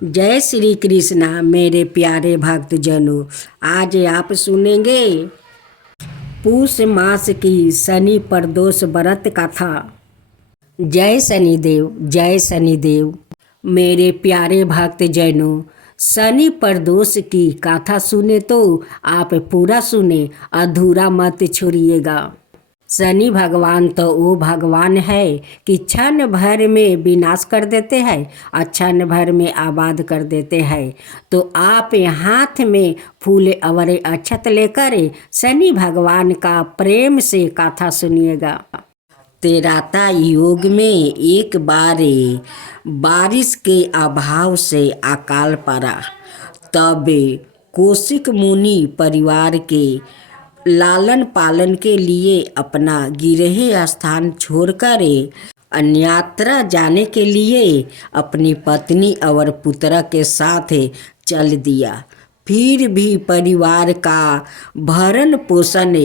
जय श्री कृष्णा मेरे प्यारे भक्तजनों। आज आप सुनेंगे पूष मास की शनि प्रदोष व्रत कथा। जय शनिदेव, जय शनिदेव। मेरे प्यारे भक्तजनों, शनि प्रदोष की कथा सुने तो आप पूरा सुने, अधूरा मत छोड़िएगा। शनि भगवान तो वो भगवान है कि क्षण भर में विनाश कर देते हैं और क्षण भर में आबाद कर देते हैं। तो आप हाथ में फूल और अक्षत लेकर शनि भगवान का प्रेम से कथा सुनिएगा। तेराता योग में एक बार बारिश के अभाव से अकाल पड़ा। तब कौशिक मुनि परिवार के लालन पालन के लिए अपना गिरह स्थान छोड़कर अन्यत्र जाने के लिए अपनी पत्नी और पुत्र के साथ चल दिया। फिर भी परिवार का भरण पोषण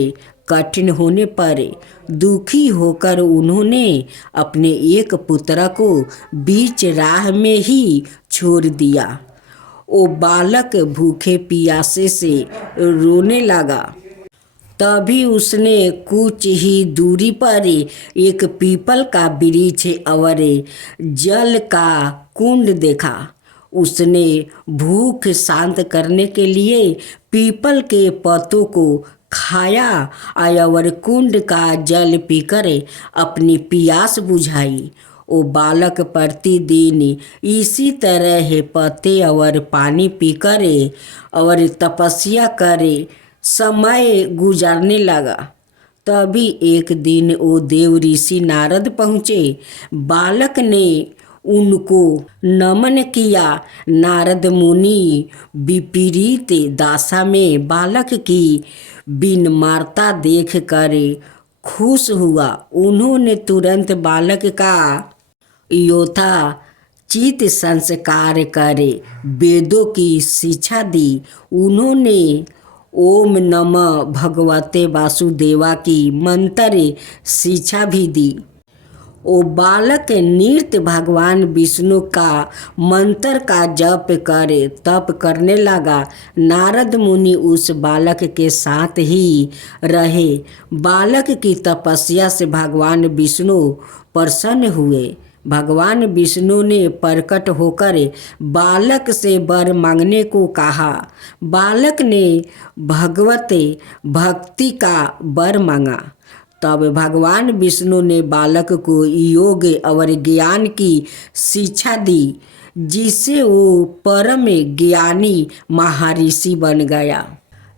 कठिन होने पर दुखी होकर उन्होंने अपने एक पुत्र को बीच राह में ही छोड़ दिया। वो बालक भूखे प्यासे से रोने लगा। तभी उसने कुछ ही दूरी पर एक पीपल का वृक्ष और जल का कुंड देखा। उसने भूख शांत करने के लिए पीपल के पत्तों को खाया और कुंड का जल पीकर अपनी प्यास बुझाई। वो बालक प्रतिदिन इसी तरह पत्ते और पानी पीकर और तपस्या करे समय गुजारने लगा। तभी एक दिन वो देव ऋषि नारद पहुँचे। बालक ने उनको नमन किया। नारद मुनि विपरीत दशा में बालक की विनम्रता देख कर खुश हुआ। उन्होंने तुरंत बालक का यथोचित संस्कार कर वेदों की शिक्षा दी। उन्होंने ओम नमः भगवते वासुदेवा की मंत्र शिक्षा भी दी। वो बालक नृत्य भगवान विष्णु का मंत्र का जप कर तप करने लगा। नारद मुनि उस बालक के साथ ही रहे। बालक की तपस्या से भगवान विष्णु प्रसन्न हुए। भगवान विष्णु ने प्रकट होकर बालक से वर मांगने को कहा। बालक ने भगवत भक्ति का वर मांगा। तब भगवान विष्णु ने बालक को योग और ज्ञान की शिक्षा दी, जिससे वो परम ज्ञानी महर्षि बन गया।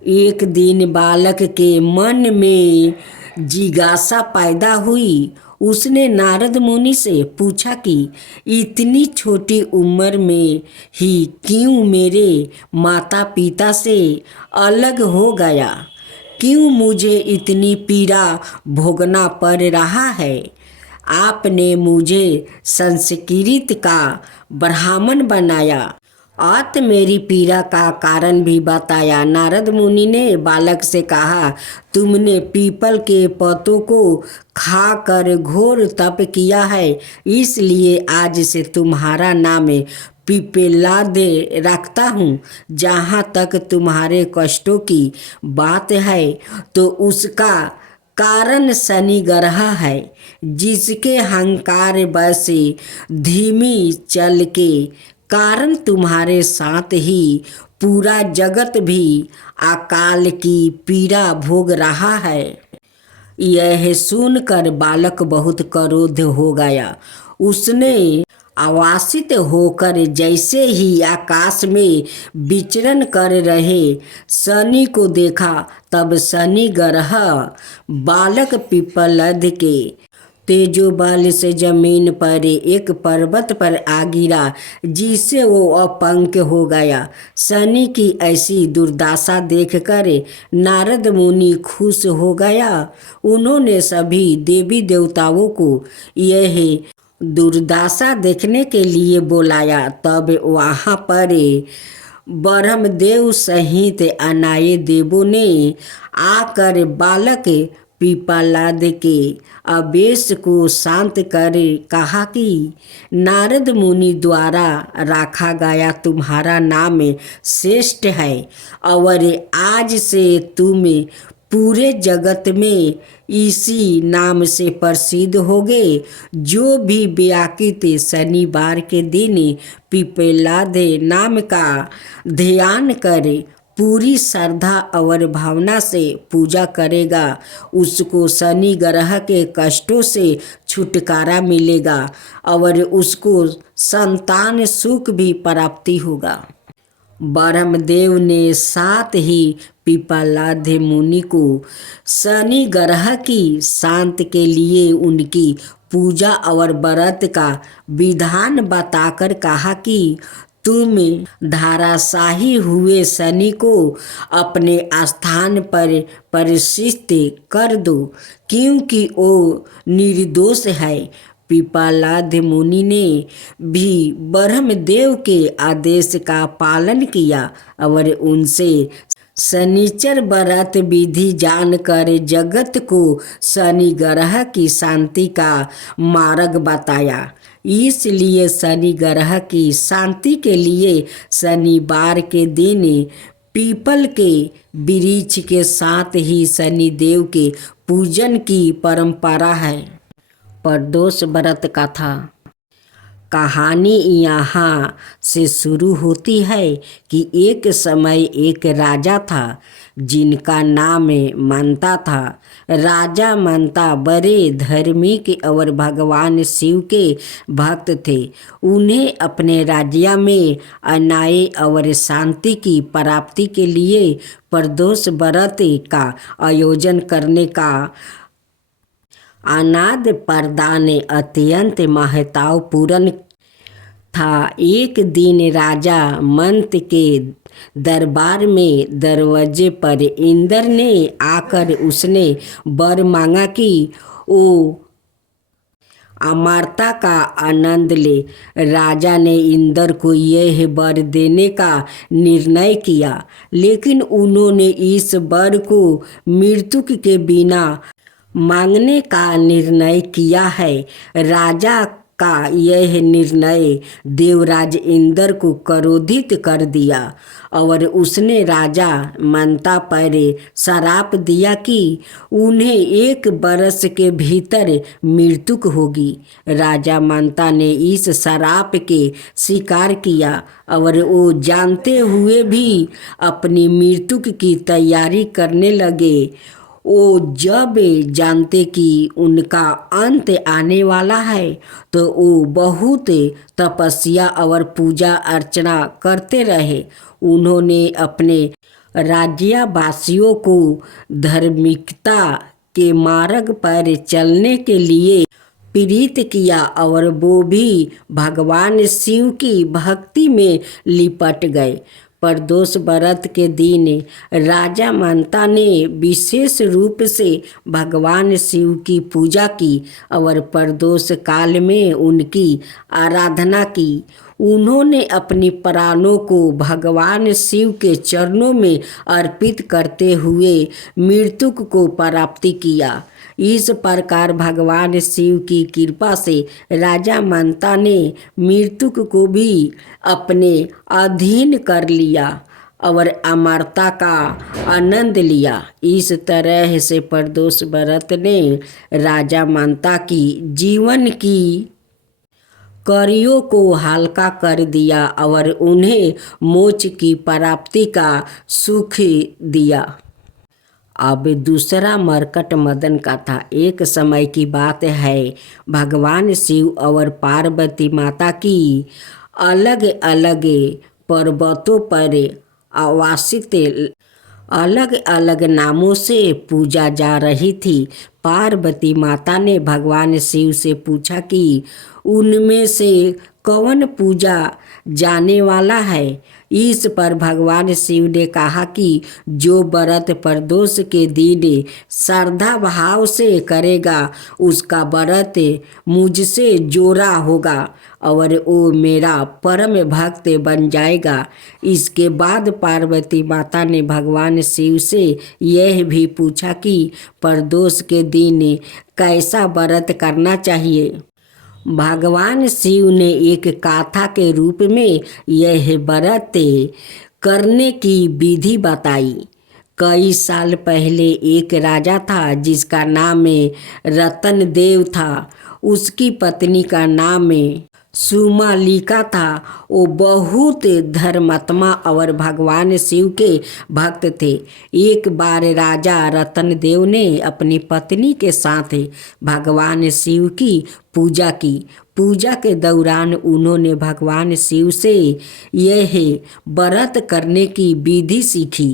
एक दिन बालक के मन में जिज्ञासा पैदा हुई। उसने नारद मुनि से पूछा कि इतनी छोटी उम्र में ही क्यों मेरे माता पिता से अलग हो गया? क्यों मुझे इतनी पीड़ा भोगना पड़ रहा है? आपने मुझे संस्कृत का ब्राह्मण बनाया और मेरी पीड़ा का कारण भी बताया। नारद मुनि ने बालक से कहा, तुमने पीपल के पत्तों को खाकर घोर तप किया है, इसलिए आज से तुम्हारा नाम पिपलाद रखता हूँ। जहाँ तक तुम्हारे कष्टों की बात है तो उसका कारण शनि ग्रह है, जिसके अहंकार बस धीमी चल के कारण तुम्हारे साथ ही पूरा जगत भी अकाल की पीड़ा भोग रहा है। यह सुनकर बालक बहुत क्रोध हो गया। उसने आवासित होकर जैसे ही आकाश में विचरण कर रहे शनि को देखा, तब शनि ग्रह बालक पिपलद के तेजोबल से जमीन पर एक पर्वत पर आ गिरा, जिससे वो अपंग हो गया। शनि की ऐसी दुर्दशा देखकर नारद मुनि खुश हो गया। उन्होंने सभी देवी देवताओं को यह दुर्दशा देखने के लिए बुलाया। तब वहाँ पर ब्रह्मदेव सहित अनाए देवों ने आकर बालक पिप्पलाद के आवेश को शांत कर कहा कि नारद मुनि द्वारा रखा गया तुम्हारा नाम श्रेष्ठ है और आज से तुम पूरे जगत में इसी नाम से प्रसिद्ध होगे। जो भी व्याकृत शनिवार के दिन पिप्पलाद नाम का ध्यान करे, पूरी श्रद्धा और भावना से पूजा करेगा, उसको शनि ग्रह के कष्टों से छुटकारा मिलेगा और उसको संतान सुख भी प्राप्ति होगा। ब्रह्मदेव ने साथ ही पिप्पलाद मुनि को शनि ग्रह की शांति के लिए उनकी पूजा और व्रत का विधान बताकर कहा कि तुम धाराशाही हुए शनि को अपने स्थान पर प्रतिष्ठित कर दो, क्योंकि वो निर्दोष है। पिप्पलाद मुनि ने भी ब्रह्मदेव के आदेश का पालन किया और उनसे शनिचर व्रत विधि जानकर जगत को शनि ग्रह की शांति का मार्ग बताया। इसलिए शनि ग्रह की शांति के लिए शनिवार के दिन पीपल के वृक्ष के साथ ही शनिदेव के पूजन की परंपरा है। प्रदोष व्रत कथा। कहानी यहाँ से शुरू होती है कि एक समय एक राजा था जिनका नाम मंता था। राजा मंता बड़े धार्मिक और भगवान शिव के भक्त थे। उन्हें अपने राज्य में अन्याय और शांति की प्राप्ति के लिए प्रदोष व्रत का आयोजन करने का अनाद प्रदान अत्यंत महत्वपूर्ण था। एक दिन राजा मंत के दरबार में दरवाजे पर इंद्र ने आकर उसने वर मांगा कि वो अमरता का आनंद ले। राजा ने इंद्र को यह वर देने का निर्णय किया, लेकिन उन्होंने इस वर को मृत्यु के बिना मांगने का निर्णय किया है। राजा का यह निर्णय देवराज इंद्र को क्रोधित कर दिया और उसने राजा मंता पर श्राप दिया कि उन्हें 1 वर्ष के भीतर मृत्यु होगी। राजा मंता ने इस श्राप के स्वीकार किया और वो जानते हुए भी अपनी मृत्यु की तैयारी करने लगे। वो जब जानते कि उनका अंत आने वाला है तो वो बहुत तपस्या और पूजा अर्चना करते रहे। उन्होंने अपने राज्यवासियों को धार्मिकता के मार्ग पर चलने के लिए प्रेरित किया और वो भी भगवान शिव की भक्ति में लिपट गए। प्रदोष व्रत के दिन राजा मंता ने विशेष रूप से भगवान शिव की पूजा की और प्रदोष काल में उनकी आराधना की। उन्होंने अपनी प्राणों को भगवान शिव के चरणों में अर्पित करते हुए मृत्यु को प्राप्ति किया। इस प्रकार भगवान शिव की कृपा से राजा मंता ने मृत्यु को भी अपने अधीन कर लिया और अमरता का आनंद लिया। इस तरह से प्रदोष व्रत ने राजा मंता की जीवन की कड़ियों को हल्का कर दिया और उन्हें मोक्ष की प्राप्ति का सुख दिया। अब दूसरा मरकट मदन का था। एक समय की बात है, भगवान शिव और पार्वती माता की अलग अलग पर्वतों पर आवासित अलग अलग नामों से पूजा जा रही थी। पार्वती माता ने भगवान शिव से पूछा कि उनमें से कौन पूजा जाने वाला है। इस पर भगवान शिव ने कहा कि जो व्रत प्रदोष के दिन श्रद्धा भाव से करेगा उसका व्रत मुझसे जोड़ा होगा और वो मेरा परम भक्त बन जाएगा। इसके बाद पार्वती माता ने भगवान शिव से यह भी पूछा कि प्रदोष के दिन कैसा व्रत करना चाहिए। भगवान शिव ने एक गाथा के रूप में यह व्रत करने की विधि बताई। कई साल पहले एक राजा था जिसका नाम रतन देव था। उसकी पत्नी का नाम सुमालिका था। वो बहुत धर्मात्मा और भगवान शिव के भक्त थे। एक बार राजा रतन देव ने अपनी पत्नी के साथ भगवान शिव की पूजा की। पूजा के दौरान उन्होंने भगवान शिव से यह व्रत करने की विधि सीखी।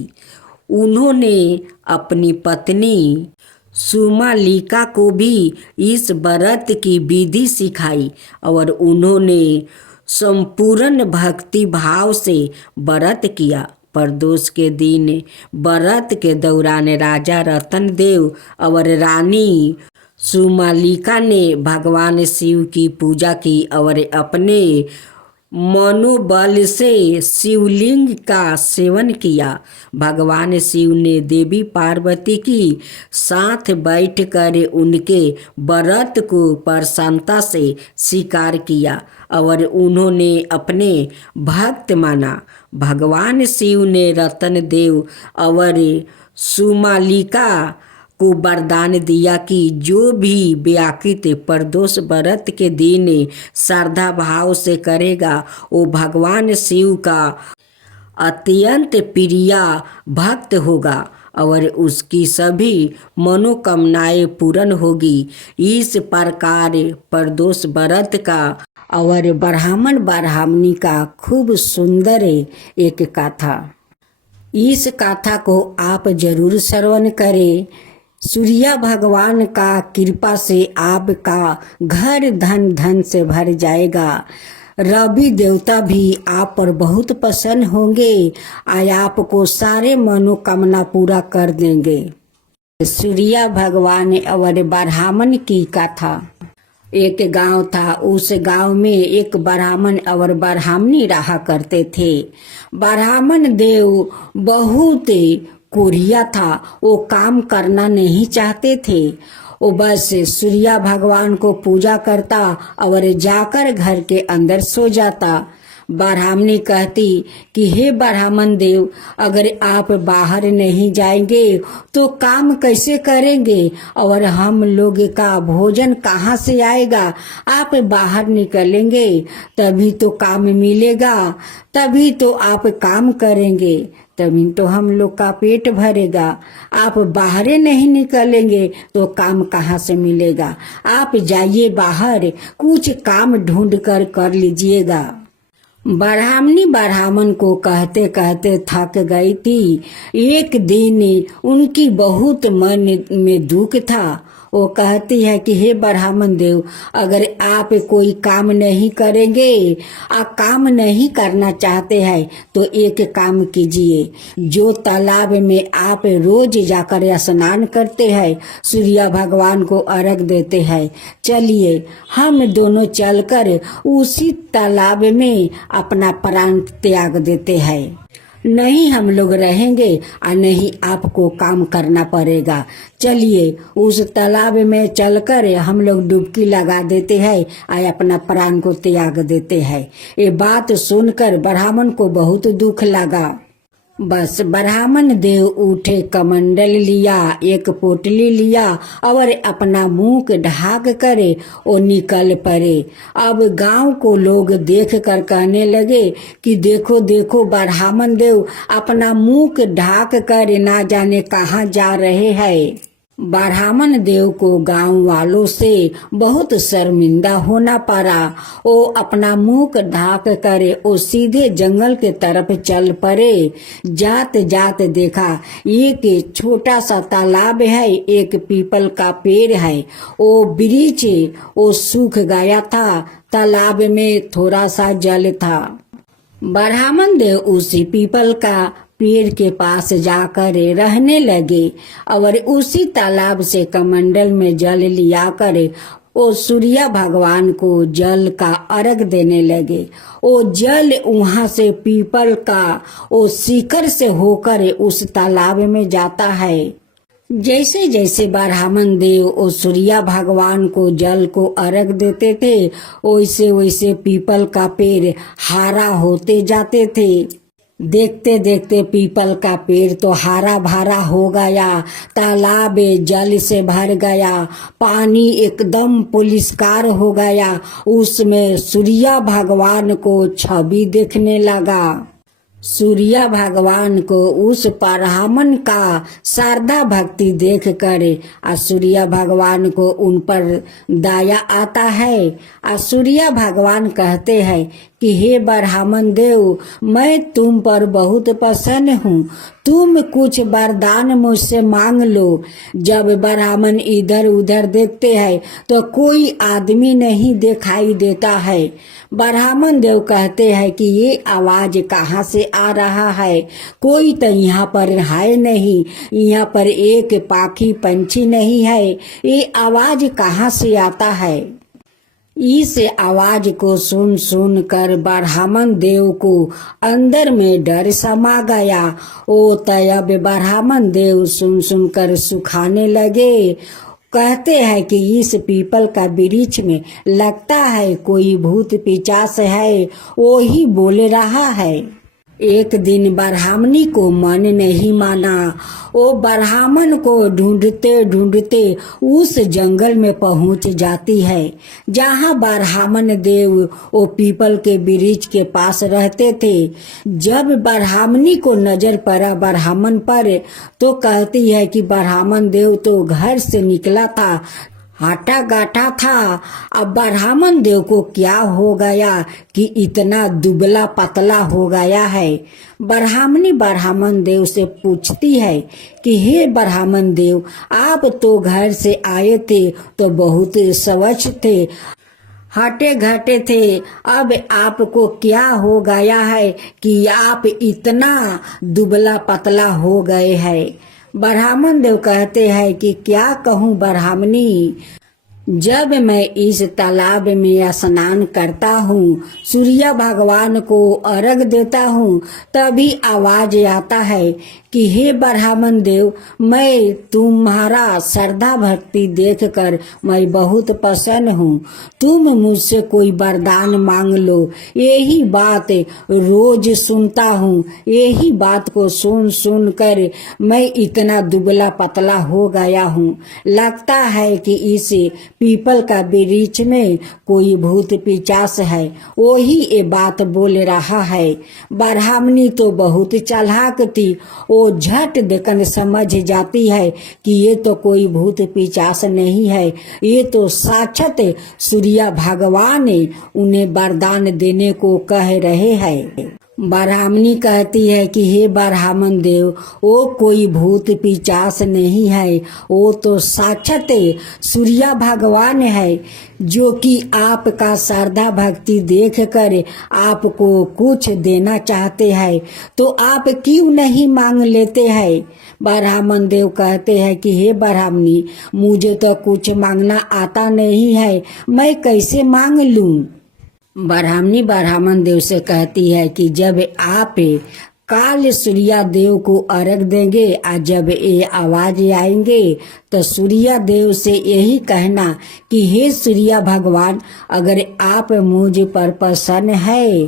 उन्होंने अपनी पत्नी सुमालिका को भी इस व्रत की विधि सिखाई और उन्होंने संपूर्ण भक्ति भाव से व्रत किया। प्रदोष के दिन व्रत के दौरान राजा रतन देव और रानी सुमालिका ने भगवान शिव की पूजा की और अपने मनोबल से शिवलिंग का सेवन किया। भगवान शिव ने देवी पार्वती की साथ बैठकर उनके व्रत को प्रसन्नता से स्वीकार किया और उन्होंने अपने भक्त माना। भगवान शिव ने रतन देव और सुमालिका को वरदान दिया कि जो भी व्याकृत प्रदोष व्रत के दिन श्रद्धा भाव से करेगा वो भगवान शिव का अत्यंत प्रिय भक्त होगा और उसकी सभी मनोकामनाएं पूर्ण होगी। इस प्रकार प्रदोष व्रत का और ब्राह्मण ब्राह्मणी का खूब सुंदर एक गाथा। इस गाथा को आप जरूर श्रवण करें। सूर्य भगवान का कृपा से आपका घर धन धन से भर जाएगा। रवि देवता भी आप पर बहुत प्रसन्न होंगे और आपको सारे मनोकामना पूरा कर देंगे। सूर्य भगवान और ब्राह्मण की कथा। एक गांव था। उस गांव में एक ब्राह्मण और ब्राह्मणी रहा करते थे। ब्राह्मण देव बहुत कोरिया था। वो काम करना नहीं चाहते थे। वो बस सूर्य भगवान को पूजा करता और जाकर घर के अंदर सो जाता। ब्राह्मणी कहती कि हे ब्राह्मण देव, अगर आप बाहर नहीं जाएंगे तो काम कैसे करेंगे और हम लोग का भोजन कहाँ से आएगा। आप बाहर निकलेंगे तभी तो काम मिलेगा, तभी तो आप काम करेंगे, तभी तो हम लोग का पेट भरेगा। आप बाहर नहीं निकलेंगे तो काम कहाँ से मिलेगा। आप जाइए बाहर, कुछ काम ढूंढ कर लीजिएगा। ब्राह्मणी ब्राह्मण को कहते कहते थक गई थी। एक दिन उनकी बहुत मन में दुख था। वो कहती है कि हे ब्राह्मण देव, अगर आप कोई काम नहीं करेंगे, आप काम नहीं करना चाहते हैं तो एक काम कीजिए। जो तालाब में आप रोज जाकर स्नान करते हैं, सूर्य भगवान को अर्घ देते हैं, चलिए हम दोनों चलकर उसी तालाब में अपना प्राण त्याग देते हैं। नहीं हम लोग रहेंगे और नहीं आपको काम करना पड़ेगा। चलिए उस तालाब में चलकर हम लोग डुबकी लगा देते हैं और अपना प्राण को त्याग देते हैं। ये बात सुनकर ब्राह्मण को बहुत दुख लगा। बस ब्राह्मण देव उठे, कमंडल लिया, एक पोटली लिया और अपना मुंह ढाक करे वो निकल पड़े। अब गांव को लोग देख कर कहने लगे कि देखो देखो ब्राह्मण देव अपना मुंह ढाक कर ना जाने कहाँ जा रहे हैं। ब्राह्मण देव को गांव वालों से बहुत शर्मिंदा होना पड़ा। वो अपना मुंह ढाक कर वो सीधे जंगल के तरफ चल पड़े। जात जात देखा एक छोटा सा तालाब है, एक पीपल का पेड़ है। वो वृक्ष वो सूख गया था, तालाब में थोड़ा सा जल था। ब्राह्मण देव उसी पीपल का पेड़ के पास जाकर रहने लगे और उसी तालाब से कमंडल में जल लिया कर वो सूर्य भगवान को जल का अर्घ देने लगे। वो जल वहां से पीपल का वो शिखर से होकर उस तालाब में जाता है। जैसे जैसे ब्राह्मण देव और सूर्य भगवान को जल को अर्घ देते थे, वैसे वैसे पीपल का पेड़ हरा होते जाते थे। देखते देखते पीपल का पेड़ तो हरा भरा हो गया, तालाब जल से भर गया, पानी एकदम पुलिसकार हो गया। उसमें सूर्य भगवान को छवि देखने लगा। सूर्य भगवान को उस ब्राह्मण का श्रद्धा भक्ति देख कर सूर्य भगवान को उन पर दया आता है। सूर्य भगवान कहते हैं कि हे ब्राह्मण देव, मैं तुम पर बहुत प्रसन्न हूँ, तुम कुछ वरदान मुझसे मांग लो। जब ब्राह्मण इधर उधर देखते हैं तो कोई आदमी नहीं दिखाई देता है। ब्राह्मण देव कहते हैं कि ये आवाज कहाँ से आ रहा है, कोई तो यहाँ पर है नहीं, यहाँ पर एक पाखी पंछी नहीं है, ये आवाज कहाँ से आता है। इस आवाज को सुन सुन कर ब्राह्मण देव को अंदर में डर समा गया। ओ तब ब्राह्मण देव सुन सुन कर सुखाने लगे। कहते हैं कि इस पीपल का वृक्ष में लगता है कोई भूत पिशाच है, वो ही बोल रहा है। एक दिन ब्राह्मणी को मन नहीं माना। वो ब्राह्मण को ढूंढते ढूंढते उस जंगल में पहुंच जाती है जहां ब्राह्मण देव वो पीपल के वृक्ष के पास रहते थे। जब ब्राह्मणी को नजर पड़ा ब्राह्मण पर तो कहती है कि ब्राह्मण देव तो घर से निकला था, हाटा गाटा था, अब ब्राह्मण देव को क्या हो गया कि इतना दुबला पतला हो गया है। ब्राह्मणी ब्राह्मण देव से पूछती है कि हे ब्राह्मण देव, आप तो घर से आए थे तो बहुत स्वच्छ थे, हटे घटे थे, अब आपको क्या हो गया है कि आप इतना दुबला पतला हो गए हैं। ब्राह्मण देव कहते हैं कि क्या कहूँ ब्राह्मणी, जब मैं इस तालाब में स्नान करता हूँ, सूर्य भगवान को अर्घ देता हूँ, तभी आवाज आता है कि हे ब्राह्मण देव, मैं तुम्हारा श्रद्धा भक्ति देखकर मैं बहुत प्रसन्न हूँ, तुम मुझसे कोई वरदान मांग लो। यही बात रोज सुनता हूँ, यही बात को सुन सुन कर मैं इतना दुबला पतला हो गया हूँ। लगता है कि इस पीपल का वृक्ष में कोई भूत पिशाच है, वही ये बात बोल रहा है। ब्राह्मणी तो बहुत चालाक थी, वो झट देखकर समझ जाती है कि ये तो कोई भूत पिशाच नहीं है, ये तो साक्षात सूर्य भगवान उन्हें वरदान देने को कह रहे हैं। ब्राह्मणी कहती है कि हे ब्राह्मण देव, वो कोई भूत पिशाच नहीं है, वो तो साक्षात सूर्य भगवान है, जो कि आपका श्रद्धा भक्ति देख कर आपको कुछ देना चाहते हैं, तो आप क्यों नहीं मांग लेते हैं। ब्राह्मण देव कहते हैं कि हे ब्राह्मणी, मुझे तो कुछ मांगना आता नहीं है, मैं कैसे मांग लूं। ब्राह्मणी ब्राह्मण देव से कहती है कि जब आप काल सूर्य देव को अर्घ देंगे और जब ये आवाज आएंगे तो सूर्य देव से यही कहना कि हे सूर्य भगवान, अगर आप मुझ पर प्रसन्न है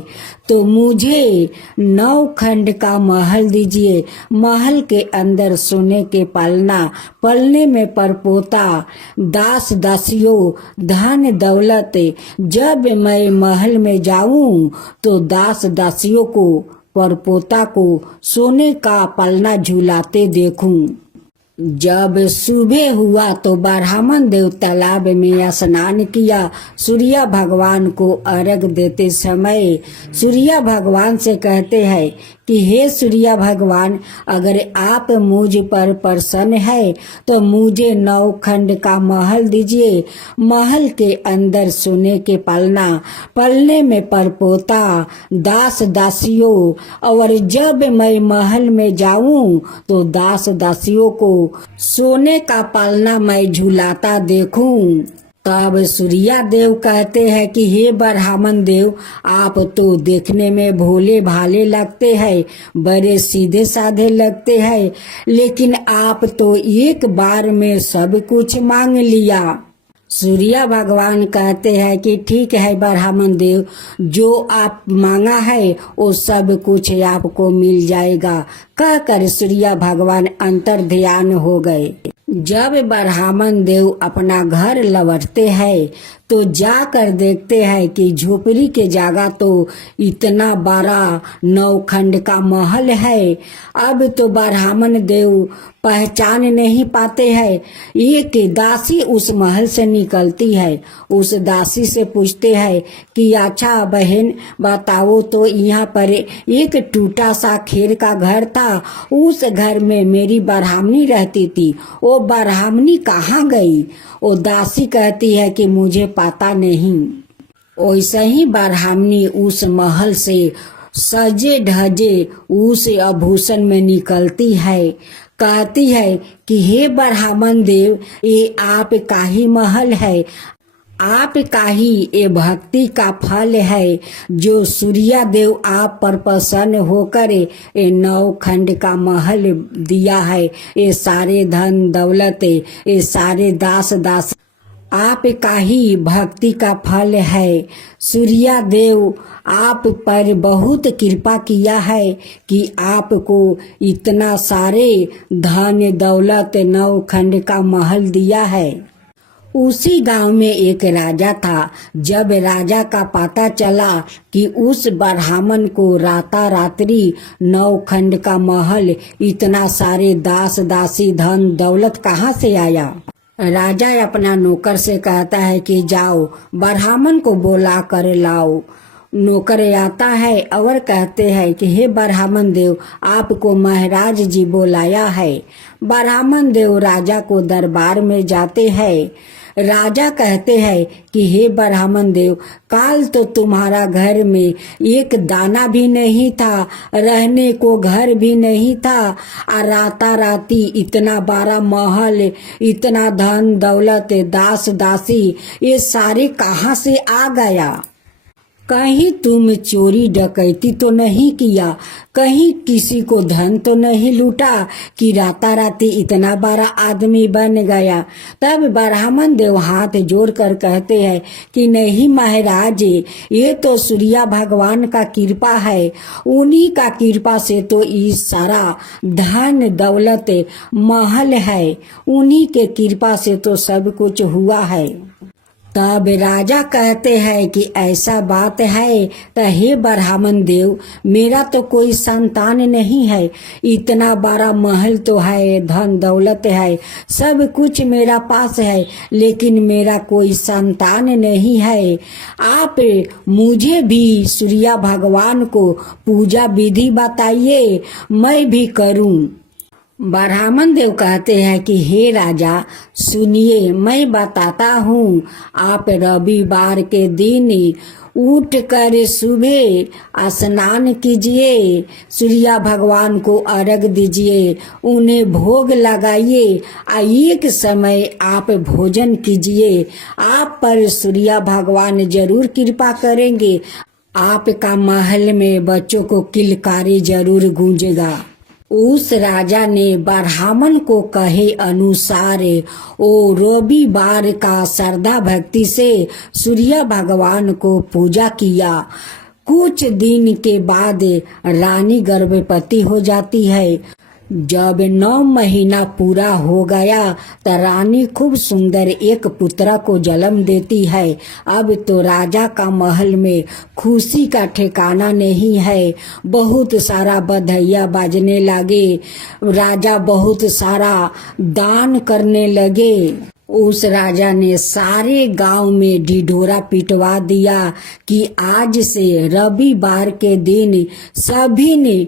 तो मुझे 9 खंड का महल दीजिए, महल के अंदर सोने के पलना, पलने में परपोता, दास दासियों, धन दौलत, जब मैं महल में जाऊं तो दास दासियों को परपोता को सोने का पलना झूलाते देखूं। जब सुबह हुआ तो ब्राह्मण देव तालाब में स्नान किया। सूर्य भगवान को अर्घ देते समय सूर्य भगवान से कहते हैं कि हे सूर्य भगवान, अगर आप मुझ पर प्रसन्न है तो मुझे 9 खंड का महल दीजिए। महल के अंदर सोने के पलना, पलने में परपोता, दास दासियों, और जब मैं महल में जाऊं तो दास दासियों को सोने का पलना मैं झुलाता देखूं। तब सूर्या देव कहते हैं कि हे ब्राह्मण देव, आप तो देखने में भोले भाले लगते हैं, बड़े सीधे साधे लगते हैं, लेकिन आप तो एक बार में सब कुछ मांग लिया। सूर्य भगवान कहते हैं कि ठीक है ब्राह्मण देव, जो आप मांगा है वो सब कुछ आपको मिल जाएगा। कहकर सूर्य भगवान अंतर ध्यान हो गए। जब ब्राह्मण देव अपना घर लौटते हैं तो जाकर देखते हैं कि झोपड़ी के जगह तो इतना बड़ा 9 खंड का महल है। अब तो ब्राह्मण देव पहचान नहीं पाते हैं। एक दासी उस महल से निकलती है। उस दासी से पूछते हैं कि अच्छा बहन बताओ, तो यहाँ पर एक टूटा सा खेर का घर था, उस घर में मेरी ब्राह्मणी रहती थी, वो ब्राह्मणी कहाँ गई? वो दासी कहती है कि मुझे पता नहीं। वैसे ही ब्राह्मणी उस महल से सजे धजे उस आभूषण में निकलती है। कहती है कि हे ब्राह्मण देव, ये आपका ही महल है, आपका ही ये भक्ति का फल है, जो सूर्य देव आप पर प्रसन्न होकर ये 9 खंड का महल दिया है। ये सारे धन दौलत, ये सारे दास दास आपका ही भक्ति का फल है। सूर्य देव आप पर बहुत कृपा किया है कि आपको इतना सारे धन दौलत 9 खंड का महल दिया है। उसी गांव में एक राजा था। जब राजा का पता चला कि उस ब्राह्मण को रातारात्रि 9 खंड का महल, इतना सारे दास दासी धन दौलत कहाँ से आया, राजा अपना नौकर से कहता है कि जाओ ब्राह्मण को बुला कर लाओ। नौकर आता है और कहते हैं कि हे ब्राह्मण देव, आपको महाराज जी बुलाया है। ब्राह्मण देव राजा को दरबार में जाते हैं। राजा कहते हैं कि हे ब्राह्मण देव, काल तो तुम्हारा घर में एक दाना भी नहीं था, रहने को घर भी नहीं था, और राताराती इतना बड़ा महल, इतना धन दौलत, दास दासी, ये सारे कहाँ से आ गया? कहीं तुम चोरी डकैती तो नहीं किया, कहीं किसी को धन तो नहीं लूटा कि राताराती इतना बड़ा आदमी बन गया? तब ब्राह्मण देव हाथ जोड़कर कहते हैं कि नहीं महाराज, ये तो सूर्य भगवान का कृपा है, उन्हीं का कृपा से तो इस सारा धन दौलत महल है, उन्हीं के कृपा से तो सब कुछ हुआ है। तब राजा कहते हैं कि ऐसा बात है तो हे ब्राह्मण देव, मेरा तो कोई संतान नहीं है, इतना बड़ा महल तो है, धन दौलत है, सब कुछ मेरा पास है, लेकिन मेरा कोई संतान नहीं है। आप मुझे भी सूर्य भगवान को पूजा विधि बताइए, मैं भी करूं। ब्राह्मण देव कहते हैं कि हे राजा सुनिए, मैं बताता हूँ। आप रविवार के दिन उठ कर सुबह स्नान कीजिए, सूर्य भगवान को अर्घ दीजिए, उन्हें भोग लगाइए, एक समय आप भोजन कीजिए। आप पर सूर्य भगवान जरूर कृपा करेंगे, आपका महल में बच्चों को किलकारी जरूर गूंजेगा। उस राजा ने ब्राह्मण को कहे अनुसार ओ रविवार का श्रद्धा भक्ति से सूर्य भगवान को पूजा किया। कुछ दिन के बाद रानी गर्भवती हो जाती है। जब 9 महीना पूरा हो गया तो रानी खूब सुंदर एक पुत्र को जन्म देती है। अब तो राजा का महल में खुशी का ठिकाना नहीं है। बहुत सारा बधाइयाँ बाजने लगे, राजा बहुत सारा दान करने लगे। उस राजा ने सारे गांव में ढिढोरा पिटवा दिया कि आज से रविवार के दिन सभी ने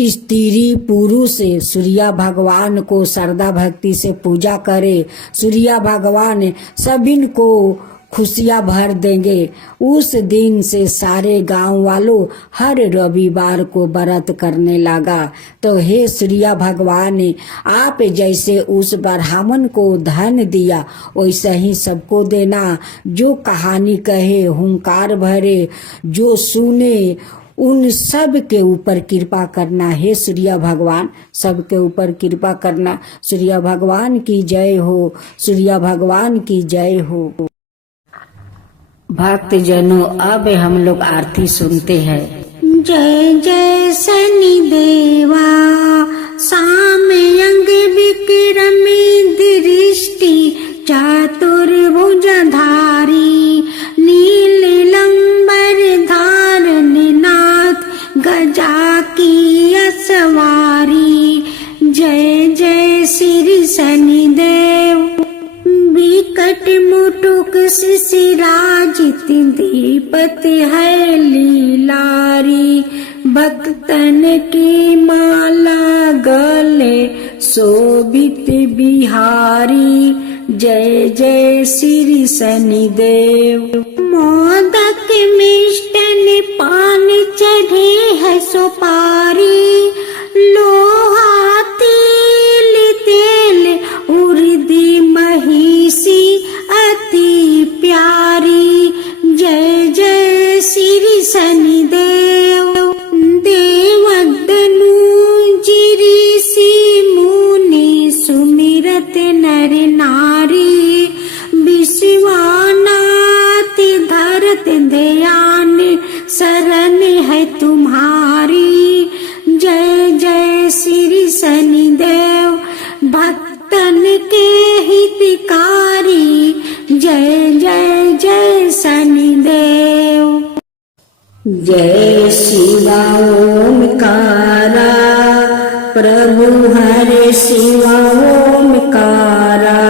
स्त्री पुरुष सूर्य भगवान को श्रद्धा भक्ति से पूजा करे। सूर्य भगवान सभी को खुशियाँ भर देंगे। उस दिन से सारे गांव वालों हर रविवार को व्रत करने लगा। तो हे सूर्य भगवान, आप जैसे उस ब्राह्मण को धन दिया वैसे ही सबको देना। जो कहानी कहे, हुंकार भरे, जो सुने, उन सब के ऊपर कृपा करना। हे सूर्य भगवान, सबके ऊपर कृपा करना। सूर्य भगवान की जय हो, सूर्य भगवान की जय हो। भक्त जनों, अब हम लोग आरती सुनते हैं। जय जय शनि देवा, सामयंग विक्रमी दृष्टि चतुर्भुजधारी, नीलंबर धारण नाथ गजा की असवारी। जय जय श्री शनिदेव, विकट मुटुक शिशिराजित दीपत है लीलारी। भक्तन की माला गले शोभित बिहारी। जय जय श्री शनिदेव। मोदक मिष्टन पान चढ़े है सुपारी, लोहा तिल तेल उर्दी महिषी अति प्यारी। जय जय श्री शनिदेव। देवदनु ऋषि मुनि सुमिरत नर नारी, विश्वनाथ धरत दयान शरण है तुम्हारी। जय जय श्री शनिदेव, भक्तन के हितकारी। जय जय जय शनिदेव। जय शिवा ओमकारा, प्रभु हरे शिवा ओमकारा।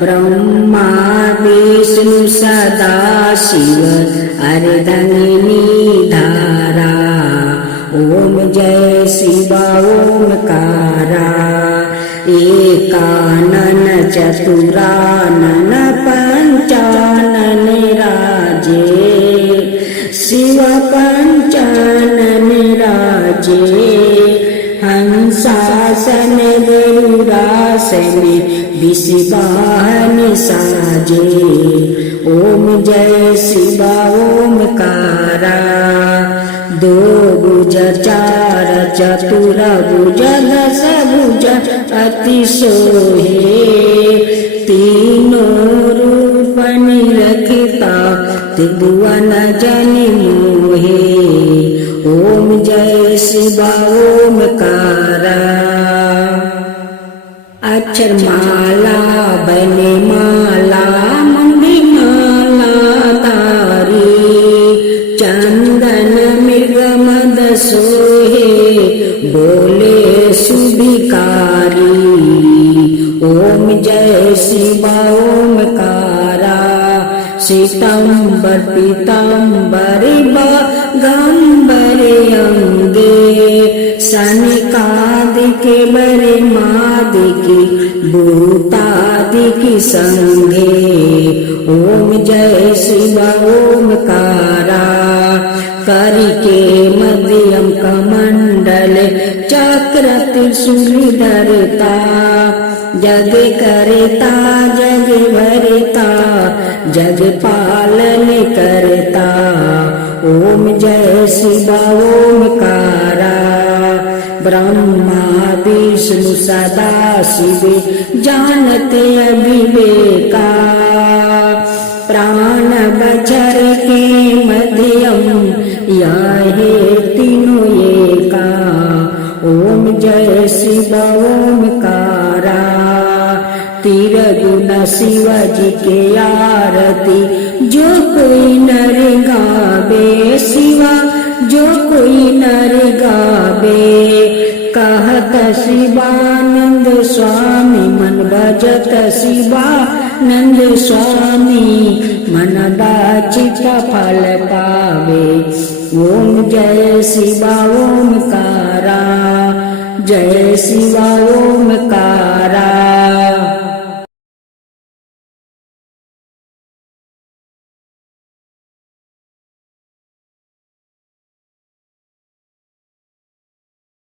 ब्रह्मा विष्णु सदा शिव अर्धंगिनी धारा। ओम जय शिवा ओमकारा। एकानन चतुरानन पंचानन राजे, शिव पंचानन राजे। हंसासन गरुड़ासन विषवाहन साजे। ओम जय शिवा ओमकारा। दो भुज चार चतुर भुज दस भुज अति सोहे, तीनों रूप निरखता त्रिभुवन जनि मोहे। ओम जय शिवा ओमकारा। अक्षर माला बने माला मंगी माला तारी, चंदन मृग मद सोहे बोले सुभिकारी। ओम जय शिवा ओमकारा। श्वेतांबर पीतांबर बागंबर अंगे, सनकादिक बरे मादिकी भूतादिकी संगे। ओम जय शिवा ओमकारा। करिके मध्यम कमंडल चक्र त्रिशूल धरता, जग करता जग भरता जग पालन करता। ओम जय शिवा ओमकारा। ब्रह्मा विष्णु सदा शिव जानते अविवेका, प्राण बचर के मध्यम यह तीनों एका। ओम जय शिव ओमकारा। तिरगुण शिव जी के आरती जो कोई नर गावे शिवा, जो कोई नर गावे। कहत शिवानंद स्वामी मन भजत शिवानंद स्वामी, मन बाचित फल पावे। ओम जय शिवा ओमकारा, जय शिवा ओमकारा।